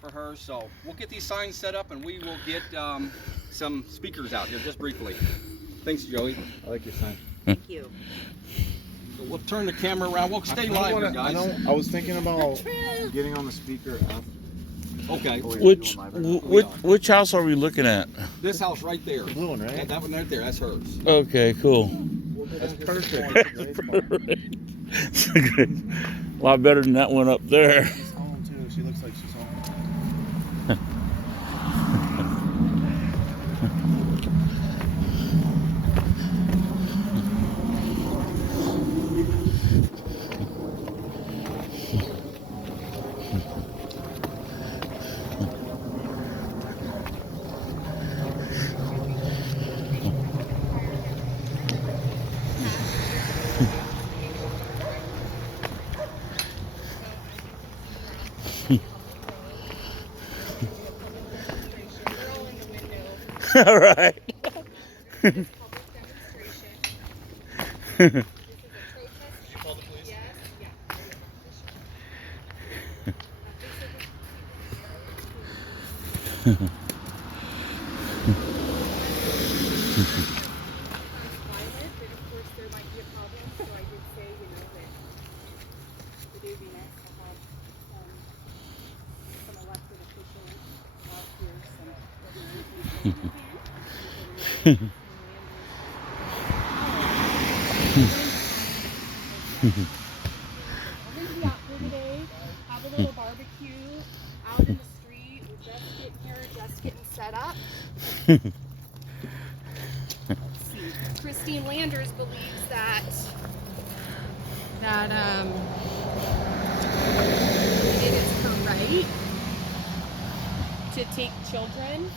for her. So we'll get these signs set up, and we will get some speakers out here just briefly. Thanks, Joey. I like your sign. Thank you. So we'll turn the camera around. We'll stay live here, guys. I was thinking about getting on the speaker after. Okay. Which house are we looking at? This house right there. The blue one, right? Yeah, that one right there. That's hers. Okay, cool. That's perfect. That's a lot better than that one up there. She's home too. She looks like she's home. All right. Have a little barbecue out in the street. We're just getting here, just getting set up. Let's see. Christine Landers believes that it is her right to take children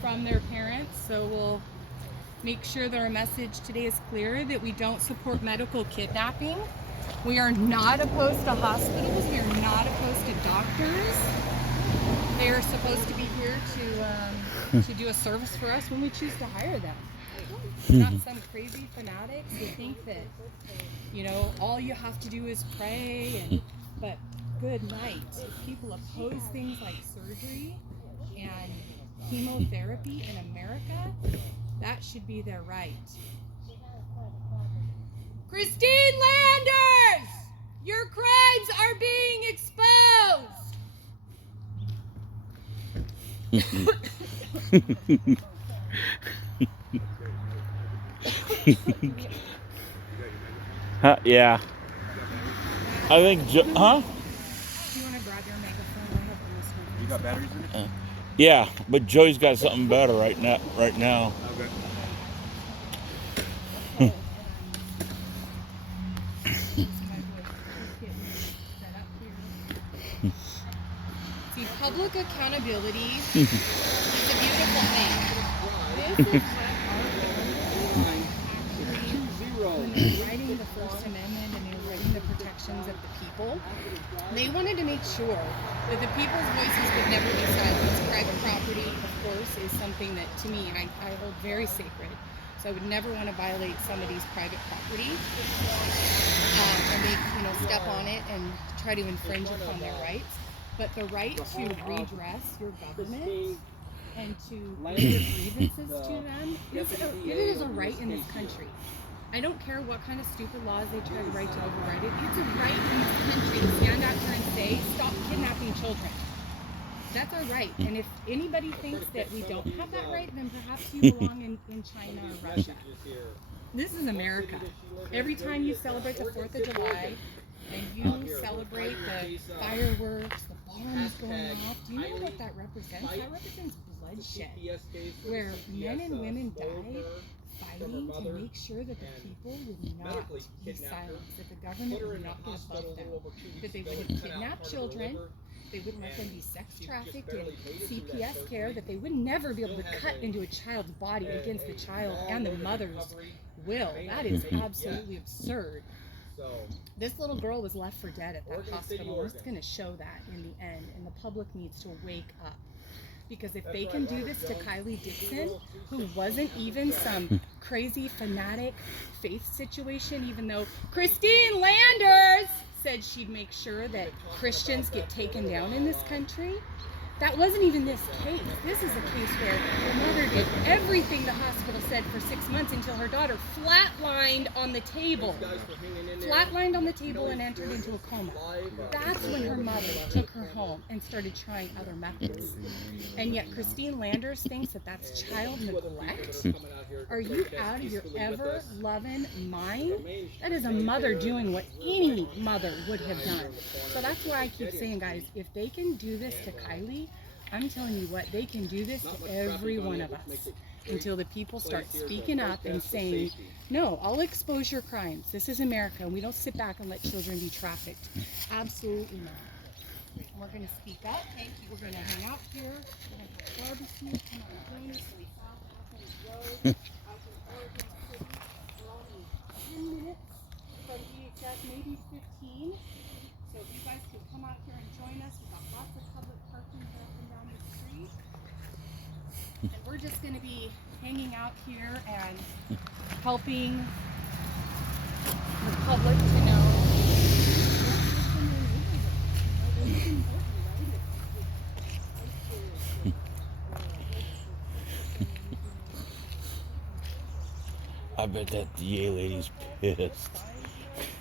from their parents. So we'll make sure that our message today is clear that we don't support medical kidnapping. We are not opposed to hospitals. We are not opposed to doctors. They are supposed to be here to do a service for us when we choose to hire them. Not some crazy fanatics who think that, you know, all you have to do is pray. But good night. If people oppose things like surgery and chemotherapy in America, that should be their right. Christine Landers, your crimes are being exposed. Yeah. I think, huh? Do you want to grab your megaphone? I have a listener. You got batteries in it? Yeah, but Joey's got something better right now. Okay. See, public accountability is a beautiful thing. This is when they were writing the First Amendment and they were writing the protections of the people, they wanted to make sure that the people's voices would never be silenced. Private property, of course, is something that, to me, I hold very sacred. So I would never want to violate somebody's private property and make, step on it and try to infringe upon their rights. But the right to redress your government and to bring your grievances to them, it is a right in this country. I don't care what kind of stupid laws they try to write to override it. It's a right in this country to stand out here and say, stop kidnapping children. That's our right. And if anybody thinks that we don't have that right, then perhaps you belong in China or Russia. This is America. Every time you celebrate the 4th of July and you celebrate the fireworks, the bombs going off, do you know what that represents? That represents bloodshed, where men and women died fighting to make sure that the people would not be silenced, that the government would not get above them, that they wouldn't kidnap children, they wouldn't let them be sex trafficked in CPS care, that they would never be able to cut into a child's body against the child and the mother's will. That is absolutely absurd. This little girl was left for dead at that hospital. We're just going to show that in the end, and the public needs to wake up. Because if they can do this to KYLEES Gibson, who wasn't even some crazy fanatic faith situation, even though Christine Landers said she'd make sure that Christians get taken down in this country. That wasn't even this case. This is a case where the mother did everything the hospital said for 6 months until her daughter flatlined on the table. Flatlined on the table and entered into a coma. That's when her mother took her home and started trying other methods. And yet Christine Landers thinks that that's child neglect? Are you out of your ever-loving mind? That is a mother doing what any mother would have done. So that's why I keep saying, guys, if they can do this to Kylie, I'm telling you what, they can do this to every one of us until the people start speaking up and saying, no, I'll expose your crimes. This is America, and we don't sit back and let children be trafficked. Absolutely not. We're going to speak up. We're going to hang out here. We're going to have barbecue. Come out and join us in South Athens Road, out in Oregon City. We're only 10 minutes from DHS, maybe 15. So if you guys could come out here and join us, we've got lots of public parking here up and down the street. And we're just going to be hanging out here and helping the public to know. I bet that DA lady's pissed.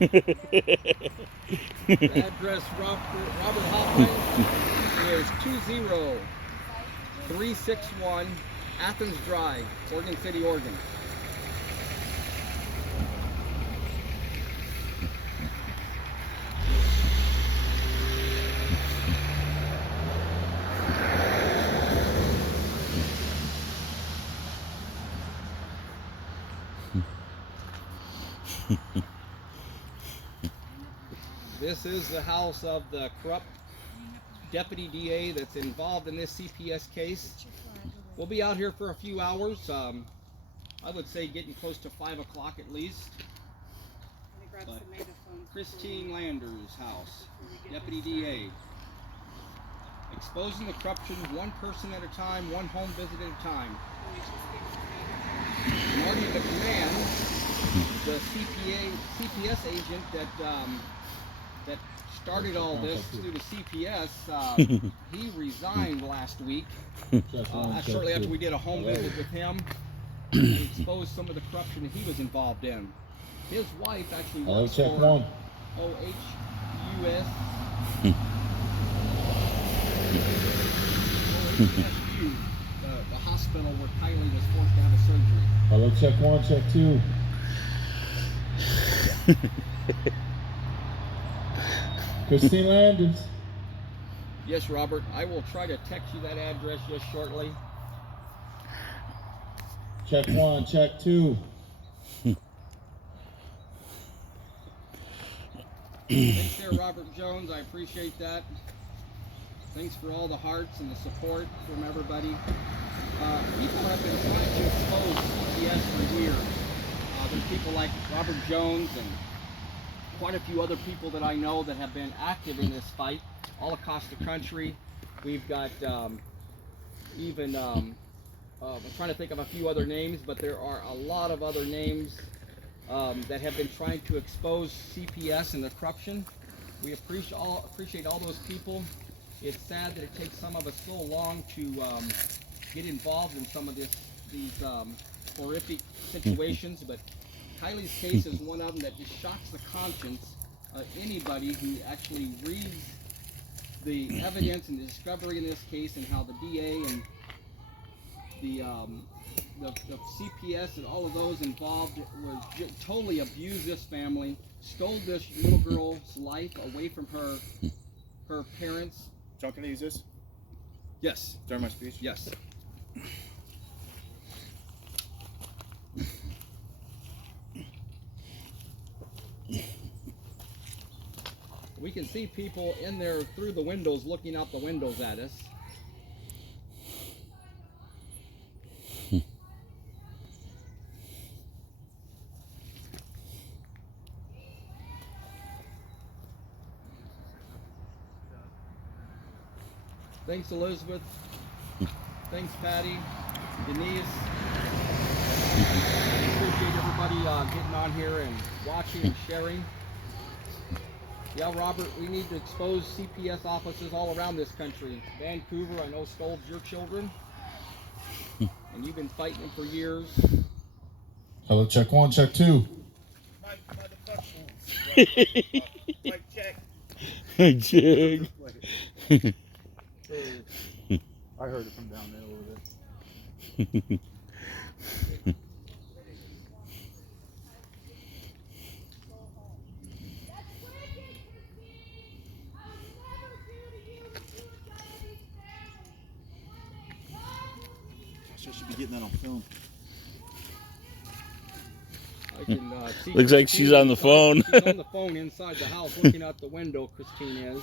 Address Robert Hoffman is 20361 Athens Drive, Oregon City, Oregon. This is the house of the corrupt deputy DA that's involved in this CPS case. We'll be out here for a few hours. I would say getting close to 5 o'clock at least. But Christine Landers' house, deputy DA. Exposing the corruption one person at a time, one home visit at a time. Marty McMahon, the CPS agent that started all this through the CPS, he resigned last week. Shortly after we did a home visit with him, he exposed some of the corruption that he was involved in. His wife actually works for OHUS. OHSU, the hospital where Kylie was forced to have a surgery. Hello, check 1, check 2. Christine Landers. Yes, Robert. I will try to text you that address just shortly. Check 1, check 2. Thanks there, Robert Jones. I appreciate that. Thanks for all the hearts and the support from everybody. People have been trying to expose CPS for years. There's people like Robert Jones and quite a few other people that I know that have been active in this fight all across the country. We've got I'm trying to think of a few other names, but there are a lot of other names that have been trying to expose CPS and the corruption. We appreciate all those people. It's sad that it takes some of us so long to get involved in some of these horrific situations, but Kylie's case is one of them that just shocks the conscience of anybody who actually reads the evidence and the discovery in this case, and how the DA and the CPS and all of those involved were totally abused this family, stole this little girl's life away from her parents. John, can I use this Yes. during my speech? Yes. We can see people in there through the windows, looking out the windows at us. Thanks, Elizabeth. Thanks, Patty. Denise. I appreciate everybody getting on here and watching and sharing. Yeah, Robert, we need to expose CPS offices all around this country. Vancouver, I know, stole your children. And you've been fighting them for years. Hello, check 1, check 2. Like check. Jig. I heard it from down there over there. I should be getting that on film. I can, see Looks like Christine she's on the inside- phone. She's on the phone inside the house looking out the window, Christine is.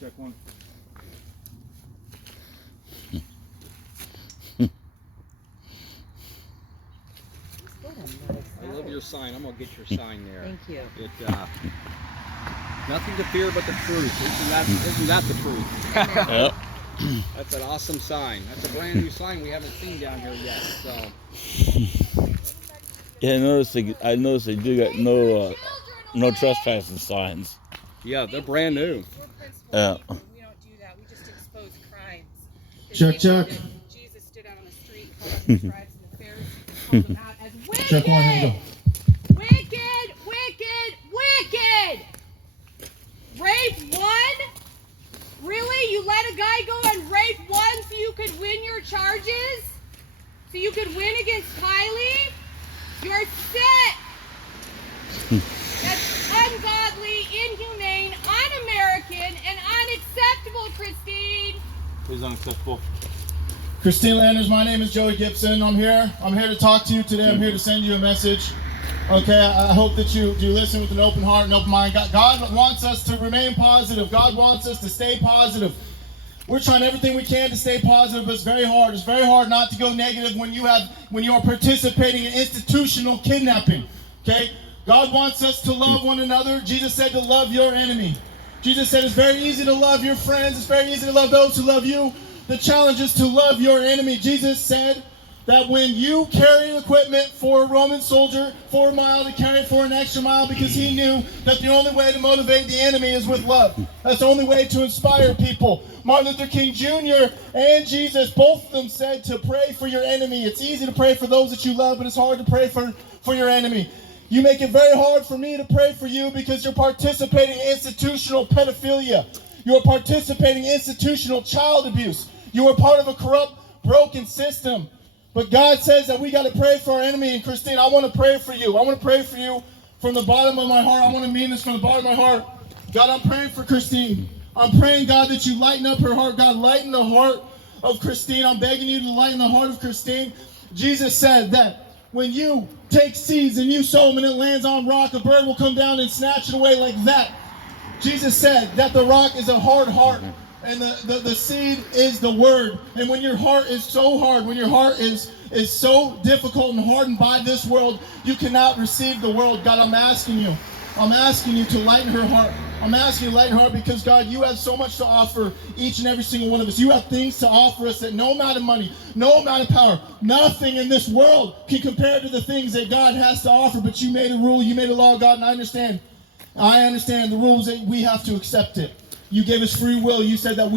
Check 1. I love your sign. I'm gonna get your sign there. Thank you. It, nothing to fear but the truth. Isn't that the truth? Yep. That's an awesome sign. That's a brand new sign we haven't seen down here yet. So Yeah, I noticed they do got no trespassing signs. yeah, they're brand new. We're principled Yeah. people. We don't do that. We just expose crimes. The Check, same way check. that Jesus stood out on the street, called out the scribes and the Pharisees, called them out as wicked. Check 1, here we go. Wicked, wicked, wicked. Rape 1? Really? You let a guy go and rape 1 so you could win your charges? So you could win against Kylie? You're sick. That's ungodly, inhumane, un-American, and unacceptable, Christine. It's unacceptable. Christine Landers, my name is Joey Gibson. I'm here to talk to you today. I'm here to send you a message. Okay, I hope that you listen with an open heart and open mind. God wants us to remain positive. God wants us to stay positive. We're trying everything we can to stay positive, but it's very hard. It's very hard not to go negative when you are participating in institutional kidnapping. Okay? God wants us to love one another. Jesus said to love your enemy. Jesus said it's very easy to love your friends. It's very easy to love those who love you. The challenge is to love your enemy. Jesus said that when you carry equipment for a Roman soldier for a mile, to carry it for an extra mile, because he knew that the only way to motivate the enemy is with love. That's the only way to inspire people. Martin Luther King Jr. and Jesus, both of them said to pray for your enemy. It's easy to pray for those that you love, but it's hard to pray for your enemy. You make it very hard for me to pray for you because you're participating in institutional pedophilia. You are participating in institutional child abuse. You are part of a corrupt, broken system. But God says that we got to pray for our enemy. And Christine, I want to pray for you. I want to pray for you from the bottom of my heart. I want to mean this from the bottom of my heart. God, I'm praying for Christine. I'm praying, God, that you lighten up her heart. God, lighten the heart of Christine. I'm begging you to lighten the heart of Christine. Jesus said that when you take seeds and you sow them and it lands on rock, a bird will come down and snatch it away like that. Jesus said that the rock is a hard heart. And the seed is the word. And when your heart is so hard, when your heart is so difficult and hardened by this world, you cannot receive the world. God, I'm asking you to lighten her heart. I'm asking you to lighten her heart because, God, you have so much to offer each and every single one of us. You have things to offer us that no amount of money, no amount of power, nothing in this world can compare to the things that God has to offer. But you made a rule, you made a law, God, and I understand the rules that we have to accept it. You gave us free will. You said that we